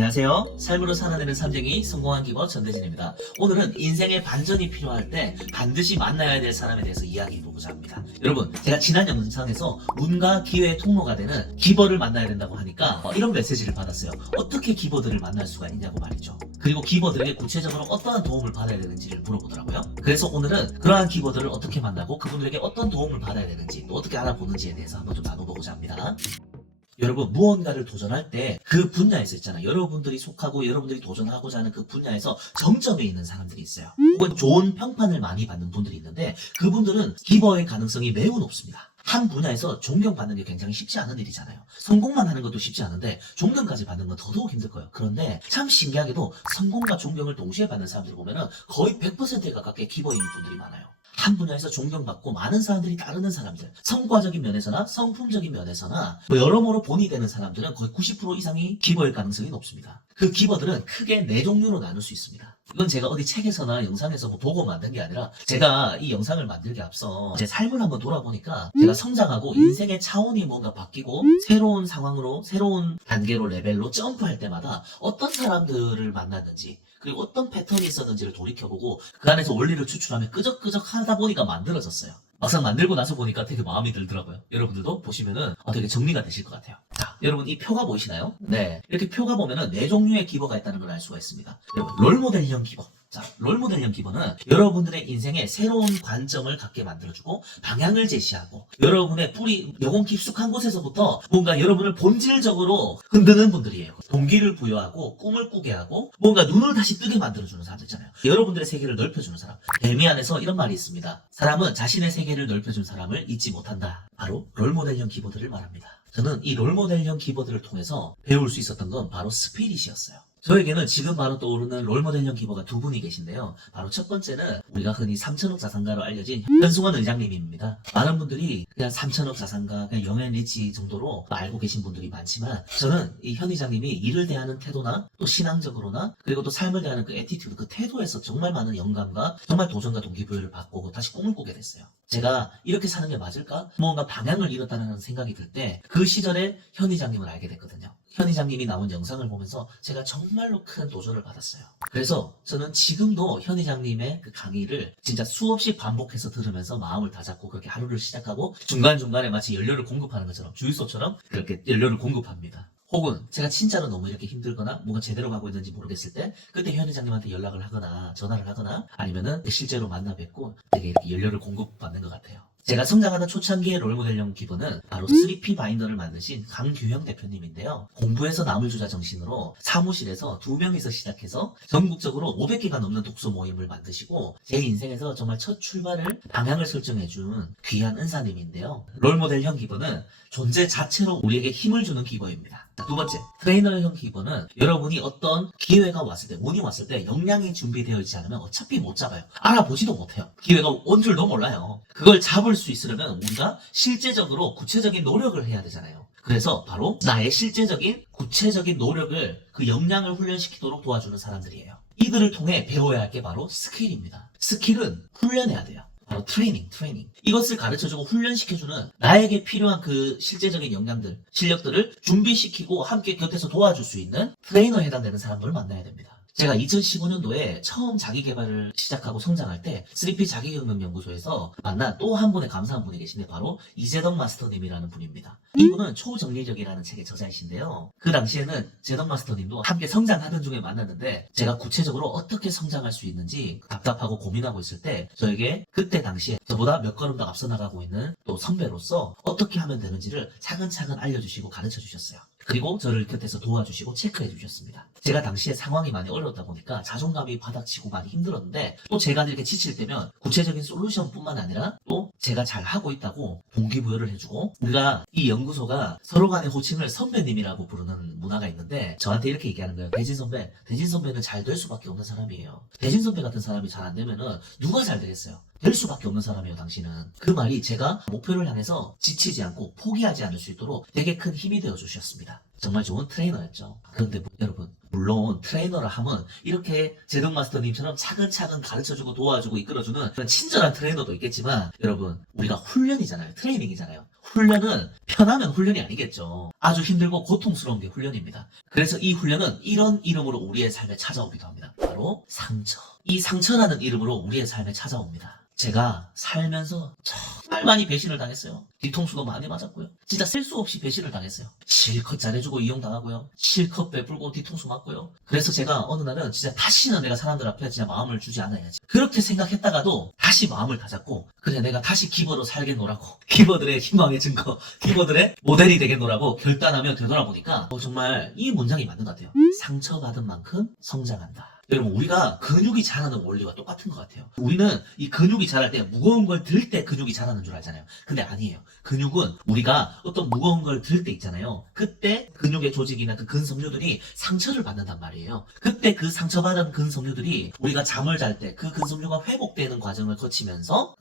안녕하세요. 삶으로 살아내는 삼쟁이 성공한 기버 전대진입니다. 오늘은 인생의 반전이 필요할 때 반드시 만나야 될 사람에 대해서 이야기해보고자 합니다. 여러분, 제가 지난 영상에서 운과 기회의 통로가 되는 기버를 만나야 된다고 하니까 이런 메시지를 받았어요. 어떻게 기버들을 만날 수가 있냐고 말이죠. 그리고 기버들에게 구체적으로 어떠한 도움을 받아야 되는지를 물어보더라고요. 그래서 오늘은 그러한 기버들을 어떻게 만나고 그분들에게 어떤 도움을 받아야 되는지 또 어떻게 알아보는지에 대해서 한번 좀 나눠보고자 합니다. 여러분, 무언가를 도전할 때 그 분야에서 있잖아요. 여러분들이 속하고 여러분들이 도전하고자 하는 그 분야에서 정점에 있는 사람들이 있어요. 혹은 좋은 평판을 많이 받는 분들이 있는데 그분들은 기버의 가능성이 매우 높습니다. 한 분야에서 존경받는 게 굉장히 쉽지 않은 일이잖아요. 성공만 하는 것도 쉽지 않은데 존경까지 받는 건 더더욱 힘들 거예요. 그런데 참 신기하게도 성공과 존경을 동시에 받는 사람들 보면은 거의 100%에 가깝게 기버인 분들이 많아요. 한 분야에서 존경받고 많은 사람들이 따르는 사람들, 성과적인 면에서나 성품적인 면에서나 여러모로 본이 되는 사람들은 거의 90% 이상이 기버일 가능성이 높습니다. 그 기버들은 크게 4종류로 나눌 수 있습니다. 이건 제가 어디 책에서나 영상에서 보고 만든 게 아니라 제가 이 영상을 만들기 앞서 제 삶을 한번 돌아보니까 제가 성장하고 인생의 차원이 뭔가 바뀌고 새로운 상황으로 새로운 단계로 레벨로 점프할 때마다 어떤 사람들을 만났는지 그리고 어떤 패턴이 있었는지를 돌이켜보고 그 안에서 원리를 추출하며 끄적끄적 하다 보니까 만들어졌어요. 막상 만들고 나서 보니까 되게 마음이 들더라고요. 여러분들도 보시면은 되게 정리가 되실 것 같아요. 자, 여러분 이 표가 보이시나요? 네. 이렇게 표가 보면은 4종류의 기버가 있다는 걸 알 수가 있습니다. 여러분, 롤모델형 기버. 자, 롤모델형 기버는 여러분들의 인생에 새로운 관점을 갖게 만들어주고 방향을 제시하고 여러분의 뿌리, 영혼 깊숙한 곳에서부터 뭔가 여러분을 본질적으로 흔드는 분들이에요. 동기를 부여하고 꿈을 꾸게 하고 뭔가 눈을 다시 뜨게 만들어주는 사람들 있잖아요. 여러분들의 세계를 넓혀주는 사람. 데미안에서 이런 말이 있습니다. 사람은 자신의 세계를 넓혀준 사람을 잊지 못한다. 바로 롤모델형 기버들을 말합니다. 저는 이 롤모델형 기버들을 통해서 배울 수 있었던 건 바로 스피릿이었어요. 저에게는 지금 바로 떠오르는 롤모델형 기버가 2분이 계신데요. 바로 첫 번째는 우리가 흔히 3천억 자산가로 알려진 현승원 의장님입니다. 많은 분들이 그냥 3천억 자산가, 그냥 영앤 리치 정도로 알고 계신 분들이 많지만 저는 이 현 의장님이 일을 대하는 태도나 또 신앙적으로나 그리고 또 삶을 대하는 그 애티튜드, 그 태도에서 정말 많은 영감과 정말 도전과 동기부여를 받고 다시 꿈을 꾸게 됐어요. 제가 이렇게 사는 게 맞을까? 뭔가 방향을 잃었다는 생각이 들 때 그 시절에 현 의장님을 알게 됐거든요. 현 의장님이 나온 영상을 보면서 제가 정말로 큰 도전을 받았어요. 그래서 저는 지금도 현 의장님의 그 강의를 진짜 수없이 반복해서 들으면서 마음을 다잡고 그렇게 하루를 시작하고 중간중간에 마치 연료를 공급하는 것처럼 주유소처럼 그렇게 연료를 공급합니다. 혹은 제가 진짜로 너무 이렇게 힘들거나 뭔가 제대로 가고 있는지 모르겠을 때 그때 현 회장님한테 연락을 하거나 전화를 하거나 아니면은 실제로 만나 뵙고 되게 이렇게 연료를 공급받는 것 같아요. 제가 성장하는 초창기의 롤모델형 기버는 바로 3P 바인더를 만드신 강규형 대표님인데요. 공부해서 남을 주자 정신으로 사무실에서 2명이서 시작해서 전국적으로 500개가 넘는 독서 모임을 만드시고 제 인생에서 정말 첫 출발을 방향을 설정해준 귀한 은사님인데요. 롤모델형 기버는 존재 자체로 우리에게 힘을 주는 기버입니다. 자, 2번째, 트레이너형 기버는 여러분이 어떤 기회가 왔을 때, 운이 왔을 때 역량이 준비되어 있지 않으면 어차피 못 잡아요. 알아보지도 못해요. 기회가 온 줄도 몰라요. 그걸 잡을 수 있으려면 우리가 실제적으로 구체적인 노력을 해야 되잖아요. 그래서 바로 나의 실제적인 구체적인 노력을 그 역량을 훈련시키도록 도와주는 사람들이에요. 이들을 통해 배워야 할 게 바로 스킬입니다. 스킬은 훈련해야 돼요. 바로 트레이닝. 이것을 가르쳐주고 훈련시켜주는 나에게 필요한 그 실제적인 역량들, 실력들을 준비시키고 함께 곁에서 도와줄 수 있는 트레이너에 해당되는 사람들을 만나야 됩니다. 제가 2015년도에 처음 자기개발을 시작하고 성장할 때 3P 자기경영연구소에서 만난 또 한 분의 감사한 분이 계신데 바로 이재덕 마스터님이라는 분입니다. 이분은 초정리력이라는 책의 저자이신데요. 그 당시에는 재덕 마스터님도 함께 성장하던 중에 만났는데 제가 구체적으로 어떻게 성장할 수 있는지 답답하고 고민하고 있을 때 저에게 그때 당시에 저보다 몇 걸음 더 앞서 나가고 있는 또 선배로서 어떻게 하면 되는지를 차근차근 알려주시고 가르쳐 주셨어요. 그리고 저를 곁에서 도와주시고 체크해 주셨습니다. 제가 당시에 상황이 많이 어려웠다 보니까 자존감이 바닥치고 많이 힘들었는데 또 제가 이렇게 지칠 때면 구체적인 솔루션뿐만 아니라 또 제가 잘 하고 있다고 동기부여를 해주고 우리가 이 연구소가 서로 간의 호칭을 선배님이라고 부르는 문화가 있는데 저한테 이렇게 얘기하는 거예요. 대진 선배는 잘 될 수밖에 없는 사람이에요. 대진 선배 같은 사람이 잘 안 되면은 누가 잘 되겠어요? 될 수밖에 없는 사람이에요, 당신은. 그 말이 제가 목표를 향해서 지치지 않고 포기하지 않을 수 있도록 되게 큰 힘이 되어 주셨습니다. 정말 좋은 트레이너였죠. 그런데 여러분, 물론 트레이너라 하면 이렇게 제동 마스터님처럼 차근차근 가르쳐주고 도와주고 이끌어주는 그런 친절한 트레이너도 있겠지만 여러분, 우리가 훈련이잖아요. 트레이닝이잖아요. 훈련은 편하면 훈련이 아니겠죠. 아주 힘들고 고통스러운 게 훈련입니다. 그래서 이 훈련은 이런 이름으로 우리의 삶에 찾아오기도 합니다. 바로 상처. 이 상처라는 이름으로 우리의 삶에 찾아옵니다. 제가 살면서 정말 많이 배신을 당했어요. 뒤통수도 많이 맞았고요. 진짜 셀 수 없이 배신을 당했어요. 실컷 잘해주고 이용당하고요. 실컷 베풀고 뒤통수 맞고요. 그래서 제가 어느 날은 진짜 다시는 내가 사람들 앞에 진짜 마음을 주지 않아야지. 그렇게 생각했다가도 다시 마음을 다잡고 그래 내가 다시 기버로 살겠노라고 기버들의 희망의 증거, 기버들의 모델이 되겠노라고 결단하며 되돌아보니까 정말 이 문장이 맞는 것 같아요. 상처받은 만큼 성장한다. 여러분 우리가 근육이 자라는 원리와 똑같은 것 같아요. 우리는 이 근육이 자랄 때 무거운 걸 들 때 근육이 자라는 줄 알잖아요. 근데 아니에요. 근육은 우리가 어떤 무거운 걸 들 때 있잖아요. 그때 근육의 조직이나 그 근섬유들이 상처를 받는단 말이에요. 그때 그 상처받은 근섬유들이 우리가 잠을 잘 때 그 근섬유가 회복되는 과정을 거치면서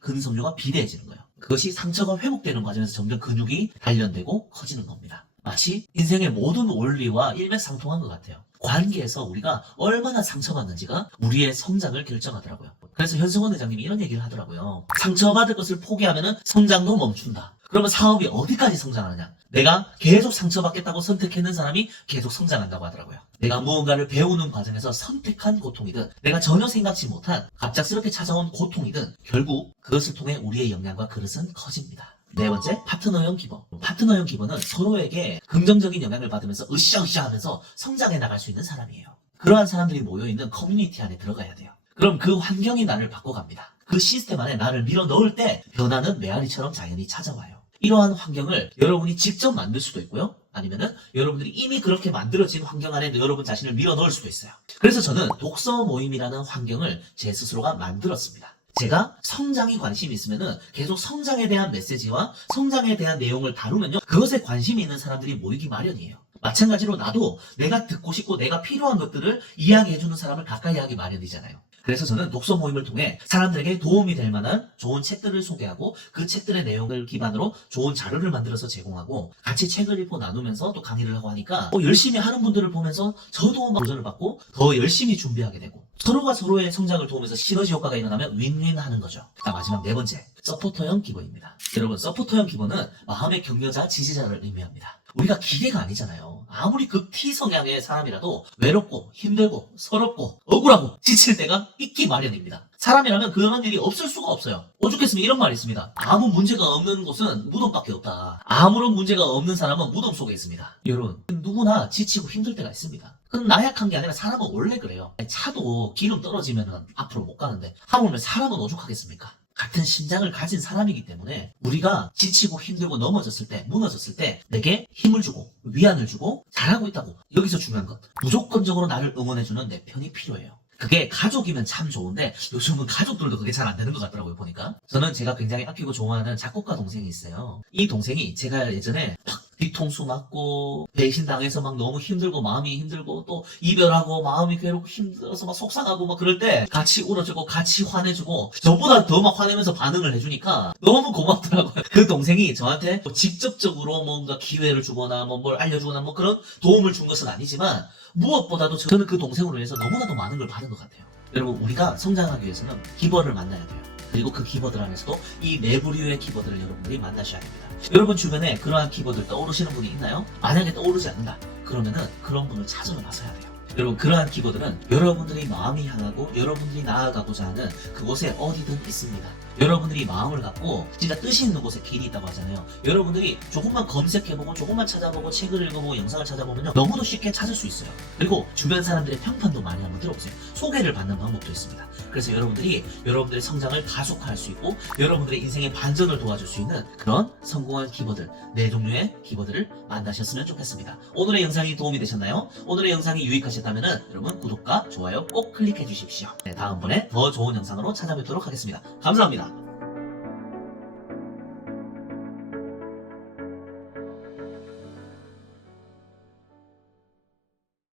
근섬유가 비대해지는 거예요. 그것이 상처가 회복되는 과정에서 점점 근육이 단련되고 커지는 겁니다. 마치 인생의 모든 원리와 일맥상통한 것 같아요. 관계에서 우리가 얼마나 상처받는지가 우리의 성장을 결정하더라고요. 그래서 현승원 회장님이 이런 얘기를 하더라고요. 상처받을 것을 포기하면 성장도 멈춘다. 그러면 사업이 어디까지 성장하느냐? 내가 계속 상처받겠다고 선택했는 사람이 계속 성장한다고 하더라고요. 내가 무언가를 배우는 과정에서 선택한 고통이든 내가 전혀 생각지 못한 갑작스럽게 찾아온 고통이든 결국 그것을 통해 우리의 역량과 그릇은 커집니다. 네 번째, 파트너형 기버. 파트너형 기버는 서로에게 긍정적인 영향을 받으면서 으쌰으쌰 하면서 성장해 나갈 수 있는 사람이에요. 그러한 사람들이 모여있는 커뮤니티 안에 들어가야 돼요. 그럼 그 환경이 나를 바꿔갑니다. 그 시스템 안에 나를 밀어 넣을 때 변화는 메아리처럼 자연히 찾아와요. 이러한 환경을 여러분이 직접 만들 수도 있고요. 아니면은 여러분들이 이미 그렇게 만들어진 환경 안에 여러분 자신을 밀어 넣을 수도 있어요. 그래서 저는 독서 모임이라는 환경을 제 스스로가 만들었습니다. 제가 성장에 관심이 있으면은 계속 성장에 대한 메시지와 성장에 대한 내용을 다루면요. 그것에 관심이 있는 사람들이 모이기 마련이에요. 마찬가지로 나도 내가 듣고 싶고 내가 필요한 것들을 이야기해주는 사람을 가까이 하기 마련이잖아요. 그래서 저는 독서 모임을 통해 사람들에게 도움이 될 만한 좋은 책들을 소개하고 그 책들의 내용을 기반으로 좋은 자료를 만들어서 제공하고 같이 책을 읽고 나누면서 또 강의를 하고 하니까 열심히 하는 분들을 보면서 저도 막 도전을 받고 더 열심히 준비하게 되고 서로가 서로의 성장을 도우면서 시너지 효과가 일어나면 윈윈 하는 거죠. 자, 마지막 네 번째, 서포터형 기버입니다. 여러분, 서포터형 기버는 마음의 격려자, 지지자를 의미합니다. 우리가 기계가 아니잖아요. 아무리 극T 성향의 사람이라도 외롭고 힘들고 서럽고 억울하고 지칠 때가 있기 마련입니다. 사람이라면 그런 일이 없을 수가 없어요. 오죽했으면 이런 말이 있습니다. 아무 문제가 없는 곳은 무덤밖에 없다. 아무런 문제가 없는 사람은 무덤 속에 있습니다. 여러분, 누구나 지치고 힘들 때가 있습니다. 그건 나약한 게 아니라 사람은 원래 그래요. 차도 기름 떨어지면 앞으로 못 가는데 하물며 사람은 오죽하겠습니까? 같은 심장을 가진 사람이기 때문에 우리가 지치고 힘들고 넘어졌을 때, 무너졌을 때 내게 힘을 주고 위안을 주고 잘하고 있다고. 여기서 중요한 것, 무조건적으로 나를 응원해주는 내 편이 필요해요. 그게 가족이면 참 좋은데 요즘은 가족들도 그게 잘 안 되는 것 같더라고요, 보니까. 저는 제가 굉장히 아끼고 좋아하는 작곡가 동생이 있어요. 이 동생이 제가 예전에 막 뒤통수 맞고 배신당해서 막 너무 힘들고 마음이 힘들고 또 이별하고 마음이 괴롭고 힘들어서 막 속상하고 막 그럴 때 같이 울어주고 같이 화내주고 저보다 더 막 화내면서 반응을 해주니까 너무 고맙더라고요. 그 동생이 저한테 직접적으로 뭔가 기회를 주거나 뭘 알려주거나 그런 도움을 준 것은 아니지만 무엇보다도 저는 그 동생으로 인해서 너무나도 많은 걸 받은 것 같아요. 여러분, 우리가 성장하기 위해서는 기버를 만나야 돼요. 그리고 그 키보드를 하면서도 이 네 부류의 키보드를 여러분들이 만나셔야 됩니다. 여러분 주변에 그러한 키보드 떠오르시는 분이 있나요? 만약에 떠오르지 않는다 그러면은 그런 분을 찾으러 나서야 돼요. 여러분, 그러한 키보드는 여러분들이 마음이 향하고 여러분들이 나아가고자 하는 그곳에 어디든 있습니다. 여러분들이 마음을 갖고 진짜 뜻이 있는 곳에 길이 있다고 하잖아요. 여러분들이 조금만 검색해보고 조금만 찾아보고 책을 읽어보고 영상을 찾아보면요, 너무도 쉽게 찾을 수 있어요. 그리고 주변 사람들의 평판도 많이 한번 들어보세요. 소개를 받는 방법도 있습니다. 그래서 여러분들이 여러분들의 성장을 가속화할 수 있고 여러분들의 인생의 반전을 도와줄 수 있는 그런 성공한 키보드, 네 종류의 키보드를 만나셨으면 좋겠습니다. 오늘의 영상이 도움이 되셨나요? 오늘의 영상이 유익하셨다면 여러분 구독과 좋아요 꼭 클릭해 주십시오. 네, 다음번에 더 좋은 영상으로 찾아뵙도록 하겠습니다. 감사합니다.